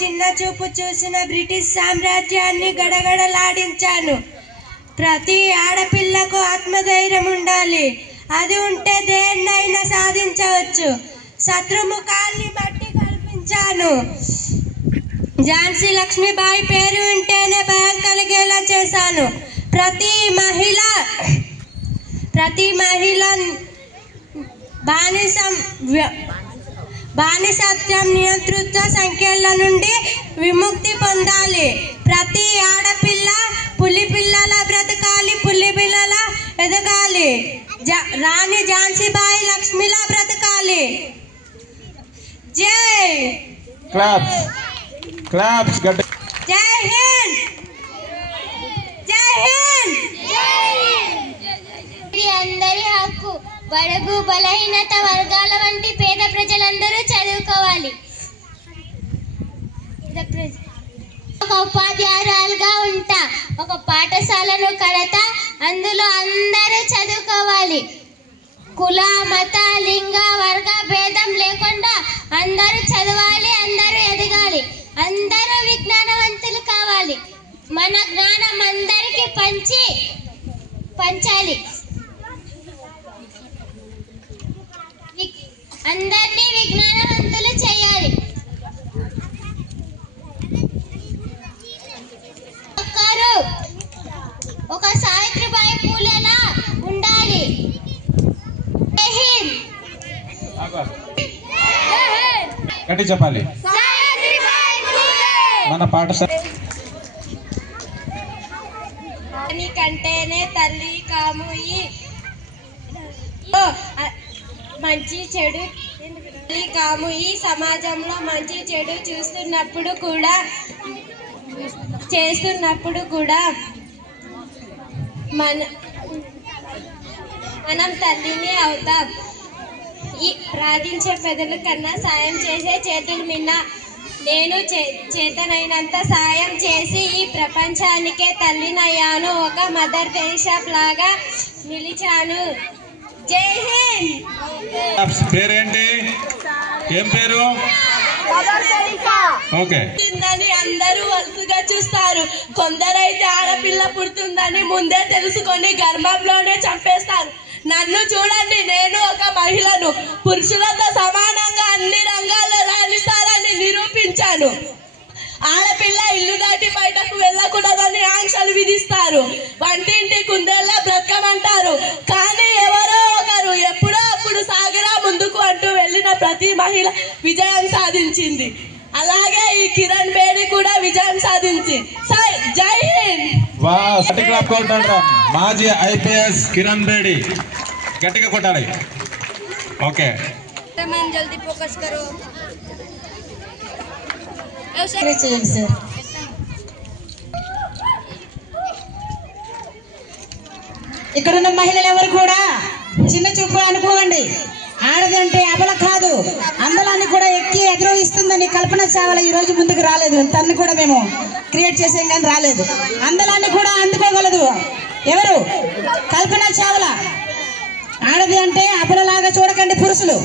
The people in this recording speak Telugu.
చిన్న చూపు చూసిన బ్రిటిష్ సామ్రాజ్యాన్ని గడగడలాడించాను. ప్రతి ఆడపిల్లకు ఆత్మధైర్యం ఉండాలి. అది ఉంటే దేన్నైనా సాధించవచ్చు. శత్రుముఖాన్ని మట్టి కల్పించాను. ఝాన్సీ లక్ష్మీబాయి పేరు వింటేనే భయం కలిగేలా చేశాను. ప్రతి మహిళ బానిసత్వం నియంతృత్వ సంఖ్యల నుండి విముక్తి పొందాలి. ప్రతి ఆడపిల్ల పులిపిల్లల బ్రతకాలి, పులిపిల్లల ఎదగాలి. రాణి ఝాన్సీబాయి లక్ష్మిలా బ్రతకాలి. జై క్లాప్స్ జై హింద్, జై హింద్. ఇది అందరి హక్కు. బడుగు బలహీనత వర్గాల వంటి పేద ప్రజలందరూ చదువుకోవాలి. ఒక ఉపాధ్యాయురాలుగా ఉంటా. ఒక పాఠశాలను కడతా. అందులో అందరూ చదువుకోవాలి. కుల మత లింగ వర్గ భేదం లేకుండా అందరూ చదవాలి, అందరూ ఎదగాలి, అందరూ విజ్ఞానవంతులు కావాలి. మన జ్ఞానం అందరికీ పంచాలి. అందరినీ విజ్ఞానవంతులు చేయాలి. ఒక సావిత్రిబాయి పూలేలా ఉండాలి. గట్టి చెప్పాలి. మన పాఠశాల కంటేనే తల్లి కాము. మంచి చెడు కాము. ఈ సమాజంలో మంచి చెడు చేస్తున్నప్పుడు కూడా మనం తల్లిని అవుతాం. ఈ ప్రార్థించే పెదల కన్నా సాయం చేసే చేతులు మిన్న. నేను చేతనైనంత సాయం చేసి ఈ ప్రపంచానికే తల్లినయ్యాను. ఒక మదర్ తెరీసా లాగా నిలిచాను. జై హింద్. పేరేంటి? ఏం పేరు? ఓకే. అందరూ వరుసగా చూస్తారు. కొందరైతే ఆడపిల్ల పుడుతుందని ముందే తెలుసుకొని గర్భంలోనే చంపేస్తారు. నన్ను చూడండి, నేను ఒక మహిళను. పురుషులతో సమానంగా అన్ని రంగాల్లో రాణిస్తారని నిరూపించాను. ఆడపిల్ల ఇల్లు దాటి బయటకు వెళ్ళకూడదని ఆంక్షలు విధిస్తారు. వంటింటి కుందేళ్ళ బ్రతకమంటారు. కానీ ఎవరో ఒకరు ఎప్పుడో అప్పుడు సాగరా ముందుకు అంటూ వెళ్ళిన ప్రతి మహిళ విజయం సాధించింది. అలాగే ఈ కిరణ్ బేడి కూడా విజయం సాధించి. జై హింద్. మాజీ ఐపీఎస్ కిరణ్ బేడి గట్టిగా కొట్టాలి. ఓకే. జల్దీ ఫోకస్ కరో. చేయండి సార్. ఇక్కడున్న మహిళలు ఎవరు కూడా చిన్న చూపు అనుకోవండి. ఆడదంటే అబల కాదు, అందలాన్ని కూడా ఎక్కి ఎదురోహిస్తుందని కల్పన చావ్లా ఈ రోజు ముందుకు రాలేదు. తన్ని కూడా మేము క్రియేట్ చేసాం కానీ రాలేదు. అందలాన్ని కూడా అందుకోగలదు. ఎవరు? కల్పన చావ్లా. ఆడది అంటే అబలలాగా చూడకండి పురుషులు.